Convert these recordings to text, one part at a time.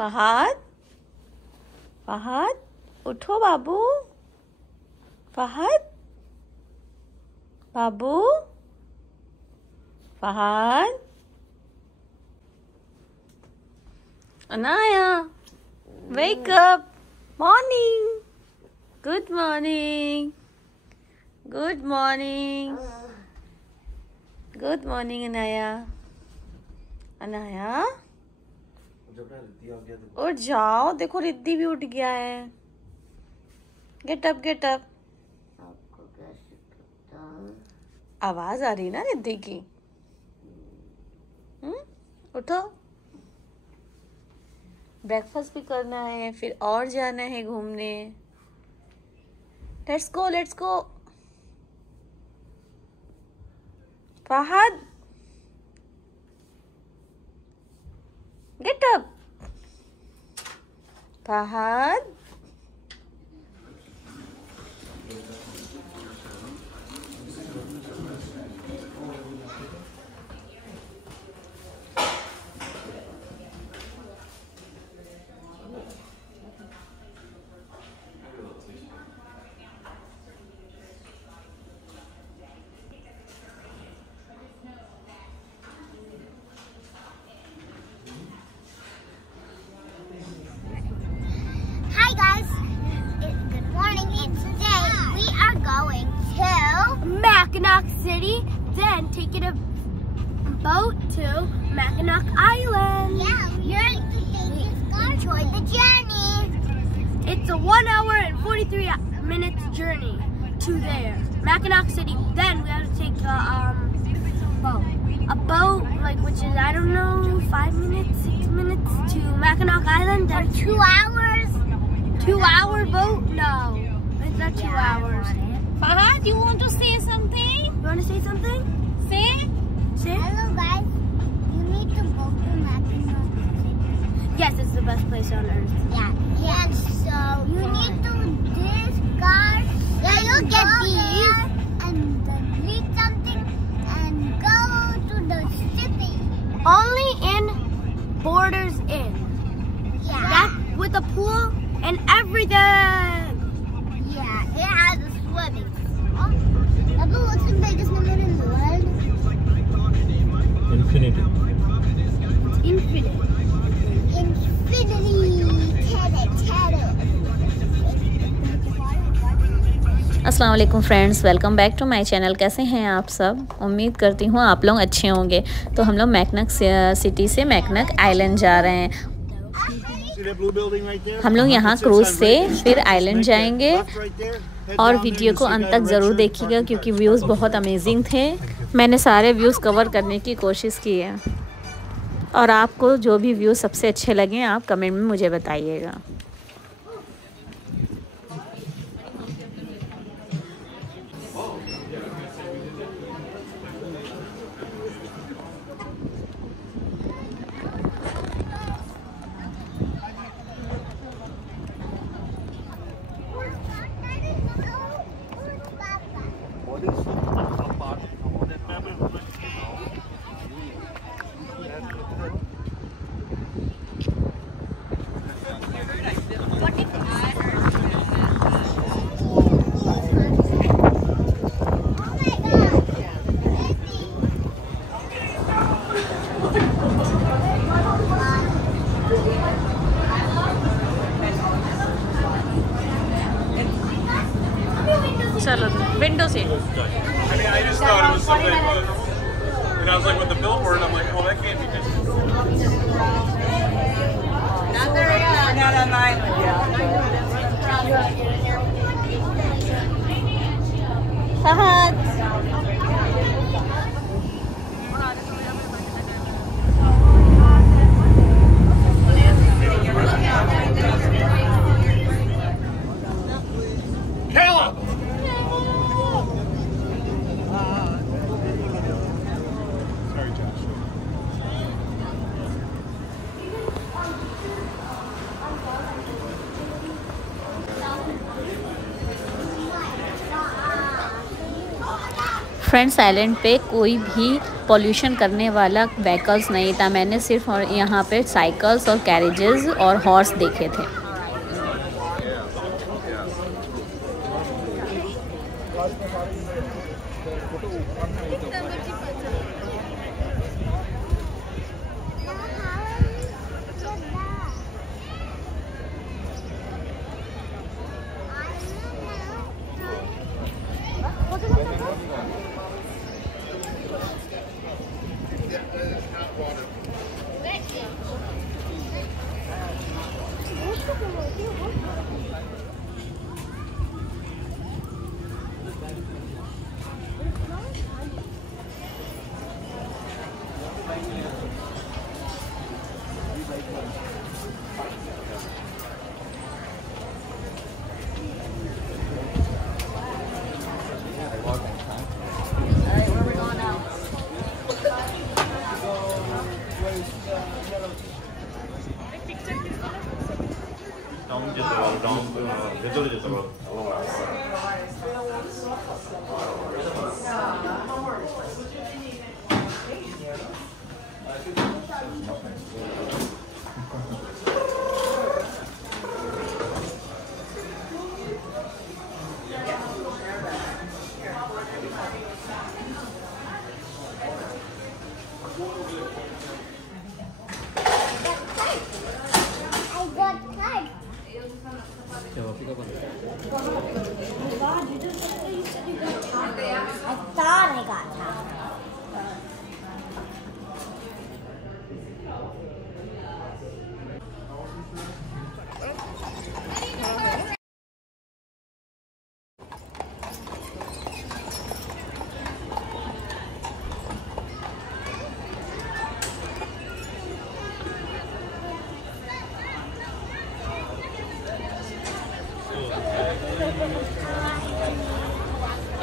फहद, फहद उठो बाबू, फहद, बाबू, Fahad, Anaya, wake up, morning, good morning, good morning, good morning Anaya, Anaya उठ जाओ, देखो रिद्दी भी उठ गया है। Get up, get up. आवाज आ रही है ना रिद्दी की। उठो, ब्रेकफास्ट भी करना है, फिर और जाना है घूमने। Let's go, let's go. Fahad, get up. Fahad, Mackinaw City, then taking a boat to Mackinac Island. Yeah, enjoy the journey. It's a 1 hour and 43 minutes journey to there, Mackinaw City. Then we have to take a boat, like which is I don't know 5 minutes, 6 minutes to Mackinac Island. Then 2 hours. 2-hour boat? No, it's not 2 hours. Fahad, you want to say something? You want to say something? Say. Say. Hello guys, you need to go to Mackinaw City. Yes, it's the best place on earth. Yeah. And so you need to discard. Yeah, you'll get these and then read something and go to the city. Only in Borders Inn. Yeah. That with a pool and everything. Yeah, it has a swimming. Papa, what's the biggest number in the world? Infinity. Infinite. Infinity. अस्सलाम वालेकुम friends, welcome back to my channel. कैसे हैं आप सब? उम्मीद करती हूँ आप लोग अच्छे होंगे। तो हम लोग मैकनक सिटी से मैकनक आइलैंड जा रहे हैं। हम लोग यहाँ क्रूज से फिर आइलैंड जाएंगे और वीडियो को अंत तक ज़रूर देखिएगा क्योंकि व्यूज़ बहुत अमेजिंग थे। मैंने सारे व्यूज़ कवर करने की कोशिश की है और आपको जो भी व्यूज़ सबसे अच्छे लगे आप कमेंट में मुझे बताइएगा। चलो window seat. I mean, I just thought it was something, and I was like, with the billboard, I'm like, oh, that can't be just. Not there yet. We're not on the island yet. Fahad, friends island पे कोई भी pollution करने वाला vehicles नहीं था। मैंने सिर्फ यहाँ पे साइकिल्स और कैरेजेस और हॉर्स देखे थे।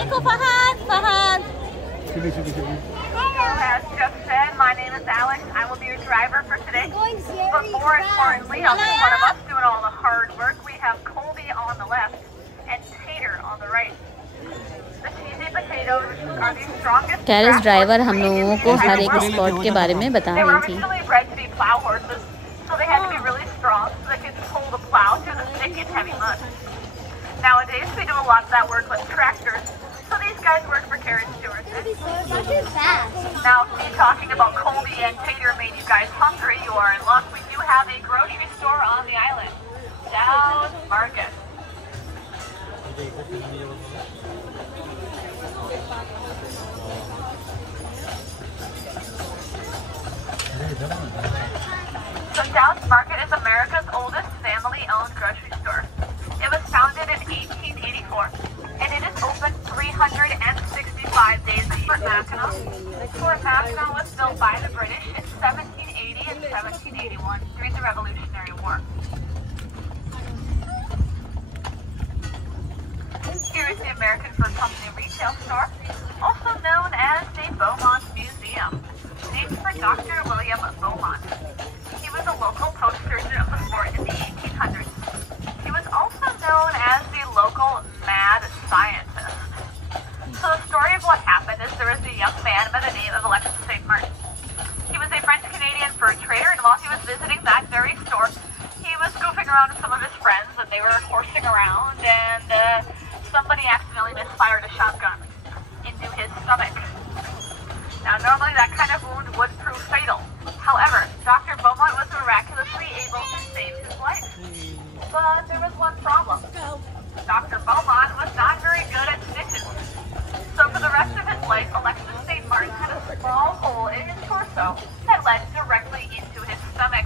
Eko Fahad. As Jeff said, my name is Alex. I will be your driver for today. But more importantly, up in front of us doing all the hard work, we have Colby on the left and Tater on the right. The cheesy potatoes are the strongest. Carriage driver हम लोगों को हर एक spot के बारे में बता They were रही थी। originally bred to be plow horses, so they had to be really strong so they could pull the plow through the thick and heavy mud. Nowadays, we do a lot of that work with tractors, so these guys work for carriage stewards. Now, me talking about Colby and Tater made you guys hungry, you are in luck. We do have a grocery store on the island, Dow's Market. So Dow's Market is America's oldest family-owned grocery store. It was founded in 1884, and it is open 365 days a year. Fort Mackinac was built by the British in 1780 and 1781 during the Revolutionary War. Here is the American Fur Company retail store, also known as the Beaumont Museum, named for Dr. William Beaumont. He was a local post surgeon of the fort in the 1800s. He was also known as the local mad scientist. So the story of what happened is there was a young man by the name of Alexis St. Martin. He was a French-Canadian fur trader, and while he was visiting that very store, he was goofing around with some of his friends, and they were horsing around, and somebody accidentally misfired a shotgun into his stomach. Now, normally that kind of wound would prove fatal. However, Dr. Beaumont was miraculously able to save his life. But there was one problem. Dr. Beaumont was not very good at stitches. So for the rest of his life, Alexis St. Martin had a small hole in his torso that led directly into his stomach.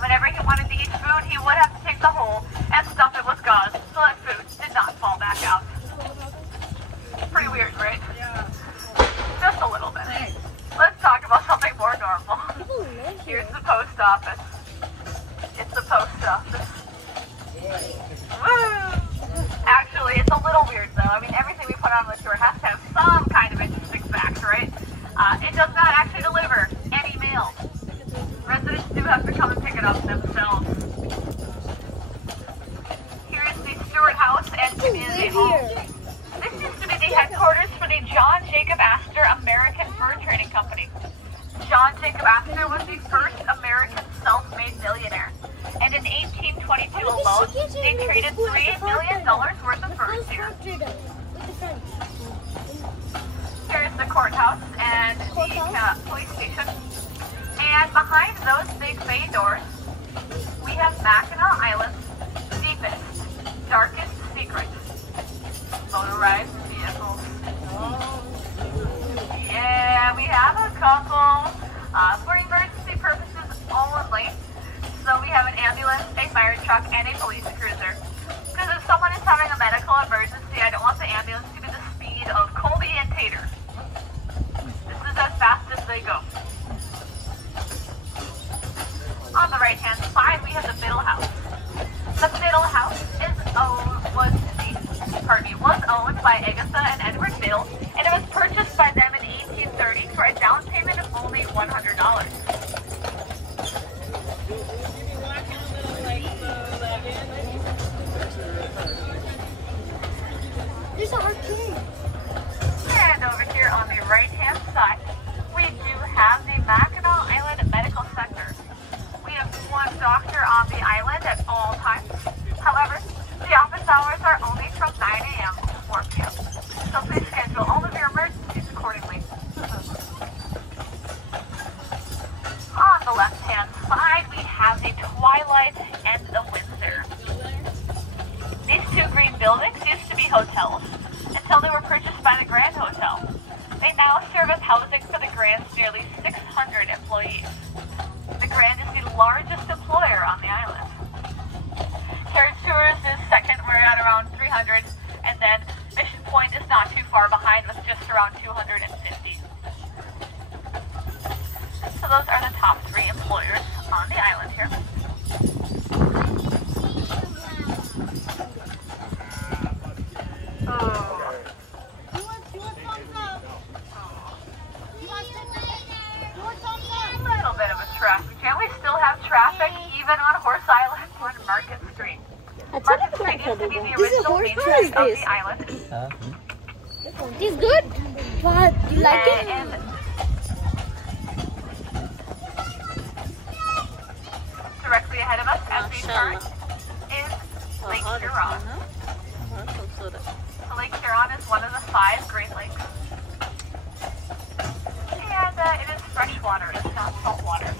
Whenever he wanted to eat food, he would have to take the hole and stuff it with gauze so that food did not fall back out. Pretty weird, right? Just a little bit. Let's talk about something more normal. Here's the post office. It's the post office. Woo! Actually, it's a little weird though. I mean, everything we put on the tour has to have some kind of interesting facts, right? It does not actually deliver any mail. Residents do have to come and pick it up themselves. Here is the Stewart House and Community Hall. This used to be the headquarters for the John Jacob Astor American Fur And behind those big bay doors, we have Mackinaw Island's deepest, darkest secret. Motorized vehicles. Yeah, we have a couple for emergency purposes only. So we have an ambulance, a fire truck, and a police cruiser. Because if someone is having a medical emergency, I don't want the ambulance to be the speed of Colby and Tater. This is as fast as they go. On the right-hand side, we have the middle house. The middle house was owned by Agatha and Edward Middle, and it was purchased by them in 1830 for a down payment of only $100. There's an arcade. And over here on the right-hand side, we do have the Mackinaw Island Medical Center. We have one doctor on the island at all times. However, the office hours are only from 9 a.m. to 4 p.m. So please schedule all of your emergencies accordingly. On the left-hand side, we have the Twilight and the Windsor. These two green buildings used to be hotels until they were purchased by the Grand Hotel. They now serve as housing for the Grand's nearly 600 employees. The Grand is the largest employer on the island. Carriage Tours is second, we're at around 300, and then Mission Point is not too far behind with just around 250. So those are the top 3 employers on the island here. A little bit of a traffic jam. We still have traffic even on Horse Island on Market Street. Market Street used to be the original main street of the island. It's good. What? You like it? And directly ahead of us as we turn is Lake Huron. So Lake Huron is one of the 5 Great Lakes. And it is fresh water, it's not salt water.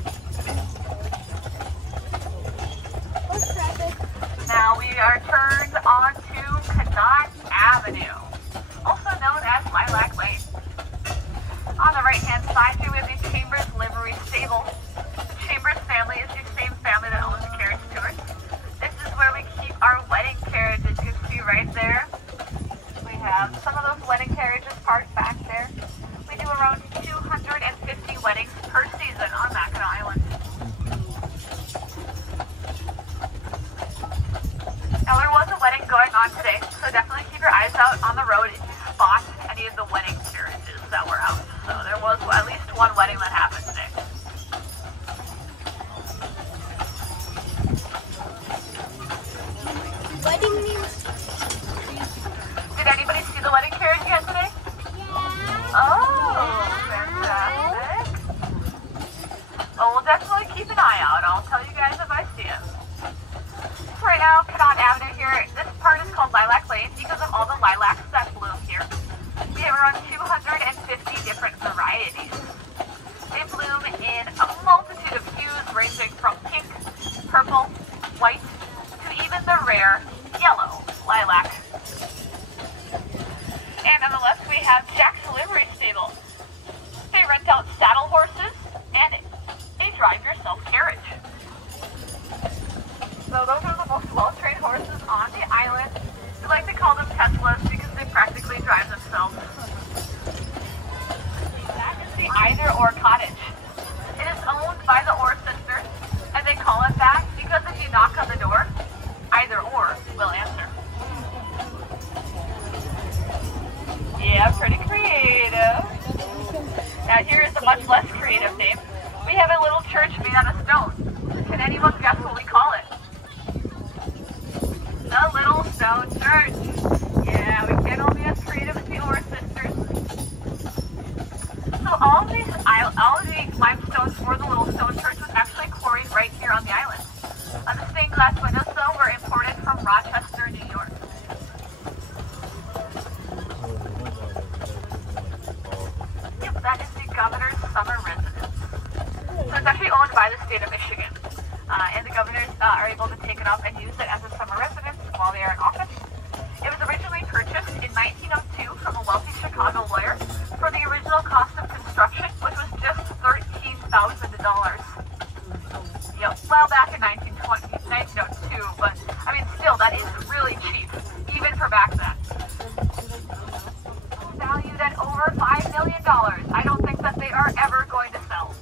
Now we are turned onto Mackinac Avenue, also known as Lilac Lane. On the right-hand side here we have the Chambers Livery Stable. The Chambers family is the same family that owns the Carriage Tours. This is where we keep our wedding carriages. You can see right there. We have some of those wedding carriages parked back there. We do around 250 weddings per season on Mackinaw Island. Now there was a wedding going on today, so definitely keep your eyes out on the road if you spot any of the wedding carriages that were out. So there was at least one wedding that happened today. Wedding news. Did anybody see the wedding carriage yet today? Yeah. Oh, fantastic. Well, we'll definitely keep an eye out. I'll tell you guys if I see it. So right now, Mackinac Avenue here, this part is called Lilac Lane because of all the lilacs that bloom here. We have around 250 different varieties. They bloom in a multitude of hues ranging from pink, purple, white, to even the rare yellow lilac. And on the left we have Jack's Livery Stable. They rent out saddle horses and a drive-yourself carriage. So those are the most well-trained horses on the island. We like to call them Teslas because they practically drive themselves. That is the Either Or Cottage. It is owned by the Orr sisters, and they call it that because if you knock on the door, Either Or will answer. Yeah, pretty creative. Now here is a much less creative name. We have a little church made out of stone. Can anyone guess what we call it? The Little Stone Church. Yeah, we can't all be as creative as the Orr sisters. So all of the limestones for the Little Stone Church was actually quarried right here on the island. The stained glass windows, though, were imported from Rochester, New York. Yep, that is the governor's summer residence. So actually owned by the state of Michigan. And the governors are able to take it up and use it as a summer residence while they are in office. It was originally purchased in 1902 from a wealthy Chicago lawyer for the original cost of construction, which was just $13,000. Yep, well, back in 1902, but I mean, still, that is really cheap, even for back then. Valued at over $5 million. I don't think that they are ever going to sell.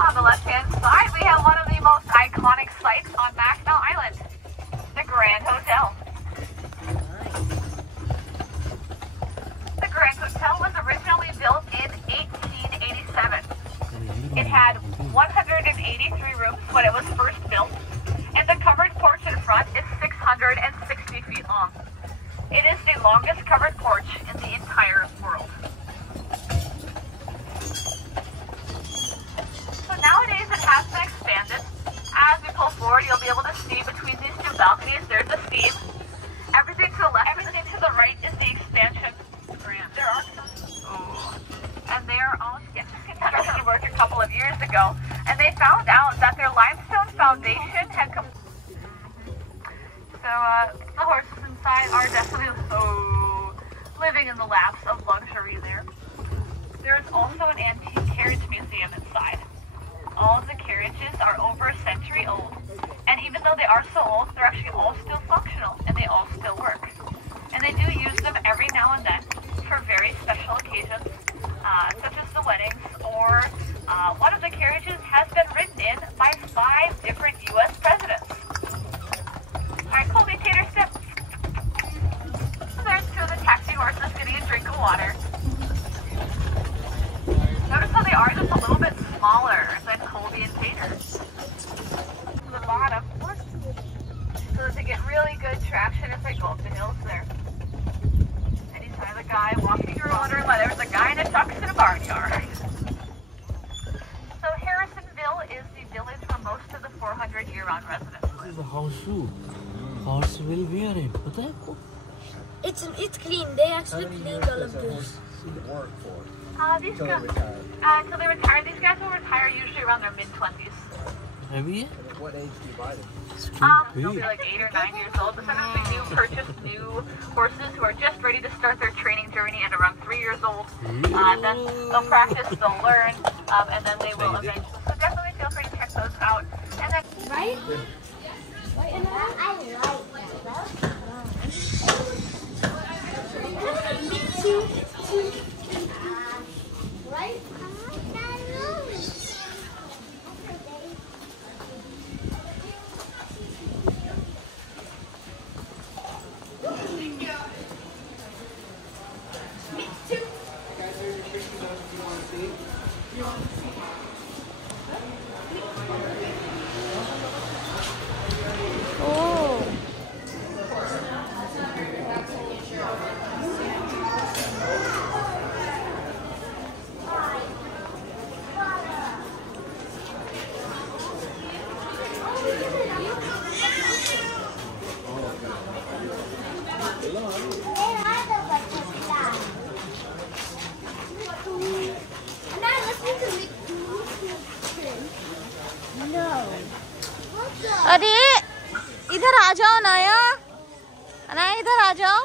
On the left-hand side, we have one of the most iconic sites on Mackinaw Island, the Grand Hotel. The Grand Hotel was originally built in 1887. It had 183 rooms when it was first built, and the covered porch in front is 660 feet long. It is the longest covered porch in the entire world. So nowadays it has been expanded. As we pull forward, you'll be able to see between these two balconies, there's the steam. Everything to the left, everything to the right is the expansion. There are some, and they are all construction work a couple of years ago, and they found out that their limestone foundation had come. So the horses inside are definitely living in the laps of luxury there. There is also an antique carriage museum inside. All of the carriages are over a century old, and even though they are so old, they're actually all still functional, and they all still work. And they do use them every now and then for very special occasions, such as the weddings, or one of the carriages has been ridden in by 5 different U.S. presidents. Alright, Colby, tater step. So there's 2 of the taxi horses getting a drink of water. Notice how they are just a little bit smaller than Colby and Tater. To the bottom, so that they get really good traction as they go up the hills there. And you saw the guy walking through wondering why there's a guy in a tux in a barnyard. So Harrisonville is the village where most of the 400 year-round residents live. This is a house shoe. Horse will wear it. पता है आपको? It's clean. They actually cleaned all of this. These guys, until they retire, these guys will retire usually around their mid-20s. Heavy? What age do you buy them? They'll be like 8 or 9 years old. But sometimes we do purchase new horses who are just ready to start their training journey at around 3 years old. Then they'll practice, they'll learn, and then they will eventually. So definitely feel free to check those out. And then, Right? I like that. Right? अरे इधर आ जाओ नाया, अनाया इधर आ जाओ।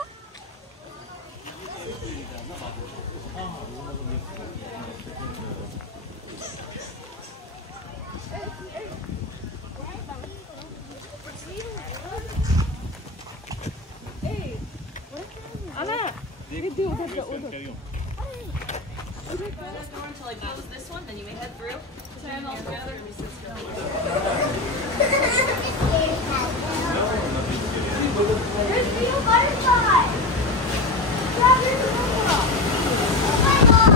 There's real butterflies. Yeah, there's a butterfly. Oh my God.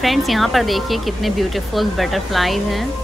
Friends यहाँ पर देखिए कितने ब्यूटीफुल बटरफ्लाईज हैं।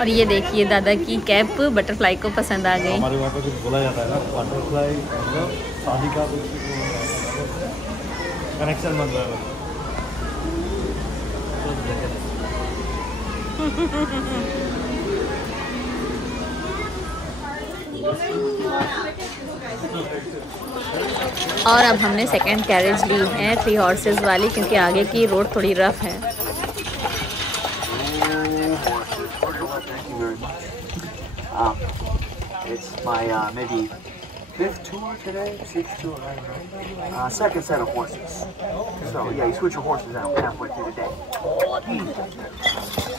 और ये देखिए दादा की कैप बटरफ्लाई को पसंद आ गई। हमारे वहाँ पे कुछ बोला जाता है ना, बटरफ्लाई मतलब शादी का कुछ कनेक्शन बन रहा है। और अब हमने सेकंड कैरेज ली है 3 हॉर्सेस वाली, क्योंकि आगे की रोड थोड़ी रफ है। It's my maybe 5th tour today, 6th tour, I don't know. Second set of horses. So yeah, you switch your horses out halfway through the day.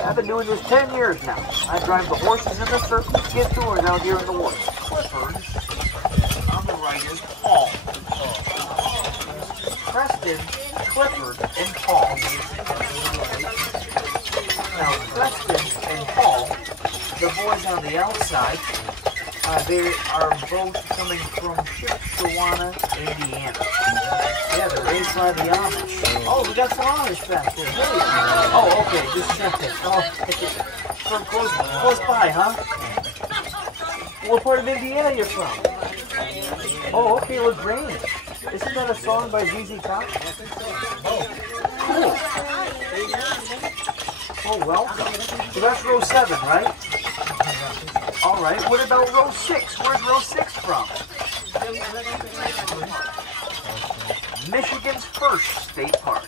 I've been doing this 10 years now. I drive the horses in the circus, get tours out here in the woods. Clifford, on the right is Paul. Preston, Clifford, and Paul. Now Preston and Paul, the boys on the outside, they are both coming from Shipshewana, Indiana. Yeah, they're raised by the Amish. Oh, we got some Amish back there. Oh, okay, just check it. Oh, from close by, huh? What part of Indiana are you from? Oh, okay, LaGrange. Isn't that a song by ZZ Top? Oh, cool. Oh, welcome. So that's row 7, right? All right. What about row 6? Where's row 6 from? Michigan's first state park.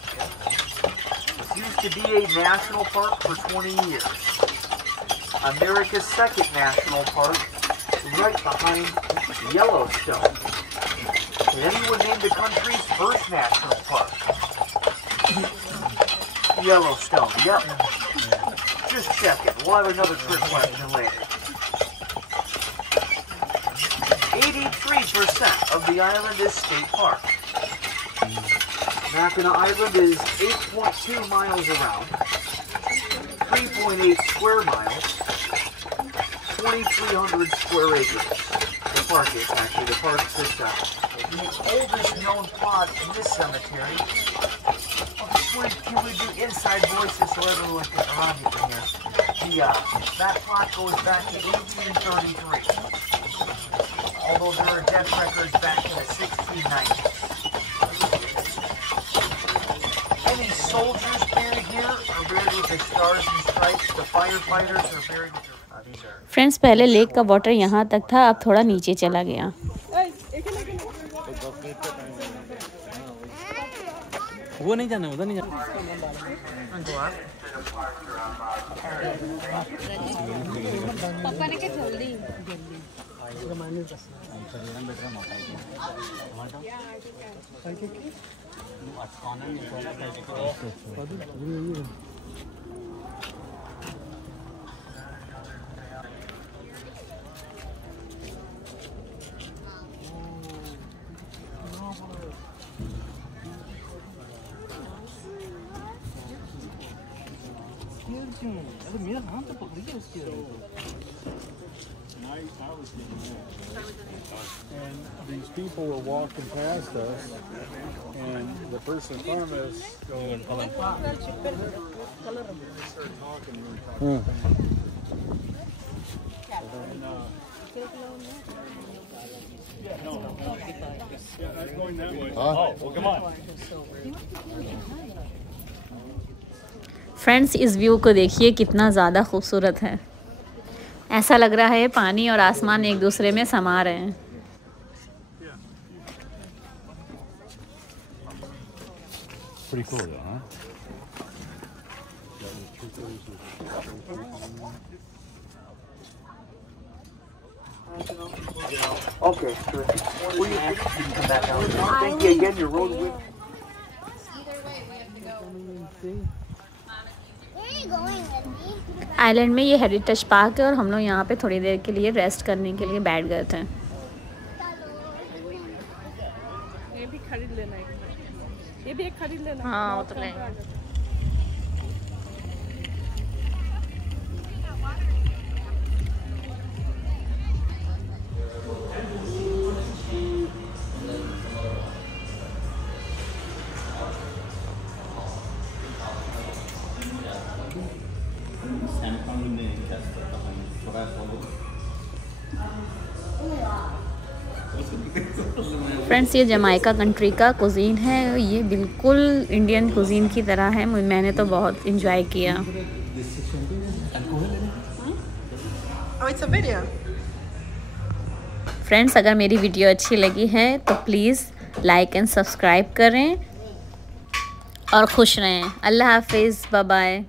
It used to be a national park for 20 years. America's second national park, right behind Yellowstone. Did anyone name the country's first national park? Yellowstone. Yep. Just checking. We'll have another trick question later. 83% of the island is state park. Mackinac Island is 8.2 miles around, 3.8 square miles, 2,300 square acres. The park is actually, the park sits the oldest known plot in this cemetery. Can we do inside voices so everyone can around you can hear? That plot goes back to 1833. Although there are death records back in the 1690s. Any soldiers buried here are buried with their stars and stripes. The firefighters are buried with their... these are... friends पहले lake का water यहाँ तक था, अब थोड़ा नीचे चला गया। वो नहीं जाना, उधर नहीं जाना। पापा ने क्या जल्दी मेरा हाथ तो पकड़िए उसके। And these people were walking past us, and the person in front of us started talking. Yeah, going that way. Oh, well, come on. Friends इस व्यू को देखिए कितना ज़्यादा खूबसूरत है। ऐसा लग रहा है पानी और आसमान एक दूसरे में समा रहे हैं। pretty cool though, huh? Okay, sure. Will you come back out? Thank you again. Your road with. Island में ये हेरिटेज पार्क है और हम लोग यहाँ पे थोड़ी देर के लिए रेस्ट करने के लिए बैठ गए थे। ये भी खरीद लेना है, ये भी एक खरीद लेना। हाँ वो तो लेंगे। फ्रेंड्स ये जमाइका कंट्री का कुजीन है, ये बिल्कुल इंडियन कुजीन की तरह है। मैंने तो बहुत इंजॉय किया। फ्रेंड्स अगर मेरी वीडियो अच्छी लगी है तो प्लीज़ लाइक एंड सब्सक्राइब करें और खुश रहें। अल्लाह हाफिज़, बाय बाय।